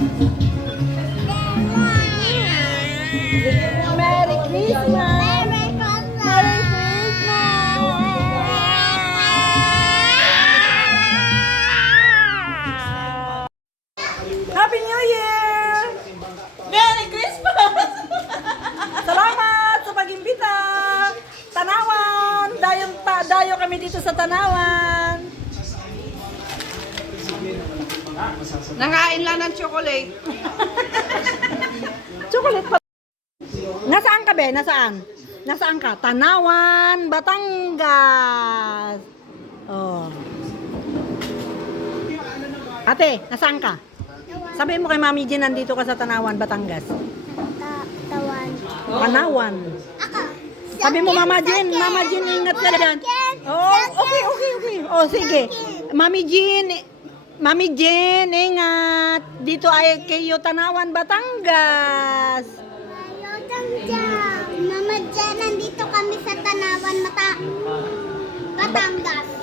Merry Christmas! Merry Christmas! Happy New Year! Merry Christmas! Salamat sa pag-imbita! Tanawan! Dayo kami dito sa Tanawan! Nangain lang ng chocolate. Chocolate pa. Nasaan ka, be? Nasaan? Nasaan ka? Tanawan, Batangas. Oh. Ate, nasaan ka? Sabihin mo kay Mami Jean, nandito ka sa Tanawan, Batangas. Tanawan. Sabi mo, Mama Jean, ingat ka dyan. Oh, okay. Oh, sige. Mami Jean, ingat. Dito ay kayo, Tanawan, Batangas. Mama Jan, nandito kami sa Tanawan, Batangas.